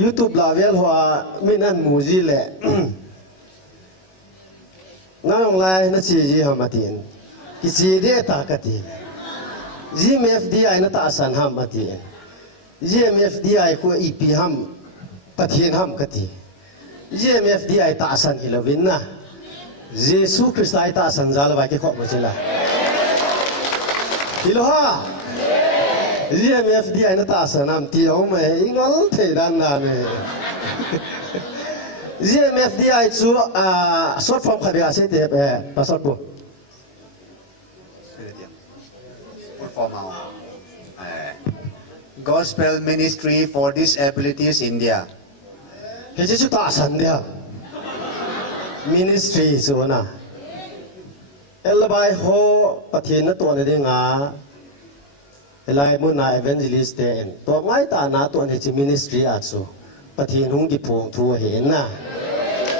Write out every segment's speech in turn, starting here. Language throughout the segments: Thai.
YouTube ลาเวลหัวมินันมูจีแหละงั้นองไลน์นั่นชีจีฮามาตีนกิจีเดตากตีGMFDI นั่นตาสันฮามาตีนGMFDI คุยปีฮัมปะเทียนฮัมกตี GMFDI ตาสันฮิลวินนะเยซูคริสต์ไอตาสันจาลไว้ที่ขอบมาจิละฮิโลฮะ GMFDI นั่นตาสันฮัมตีเอาไหมอิงอลเทดันนาเมGMFDI ชูสอดฟอร์มขบีอาเซตเอภาษาปุ๊บ formal Gospel Ministry for Disabilities India เฮ้ยชุดตาสันเดีย Ministry ส่วนน่ะเอลบายโฮปะเทียนตัวนี้ได้งาเอลายมุนา Evangelist เองตัวง่ายตาหน้าตัวนี้จะ Ministry อาจูปะเทียนหุ่งกิพงทัวเห็นน่ะ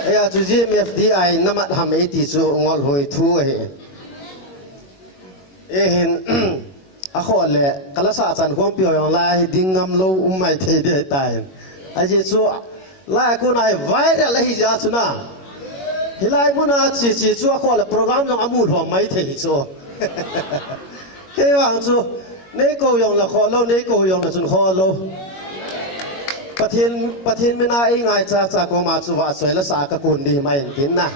ไอ้อาจู GMFDI น้ำมันทำไอ้ที่จูงอลหอยทัวเห็นเห็นอาขอเลยกลาสาจันความเปลี่ยนลายดิ่งงำโลไม่เทเดตายไอ้เจ้าลายคนไหนไว้เดี๋ยวเลยจะชนะฮิลายมุนาจีชัวขอเลยโปรแกรมยังอามูลหัวไม่เทชัวเฮ้ยว่าชัวเนโกยองละขอโลเนโกยองละจุนขอโลประเทศไม่น่าเองไงจะก็มาชัวสวยและสากกุลดีไม่เห็นนะ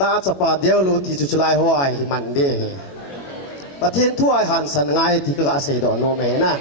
ตาจะปาเดียวรู้ที่จุดลายหัวไอ้มันเด้ประเทศทั่วหันสันง่ายที่ก็อาศัยดอกโนเมนะ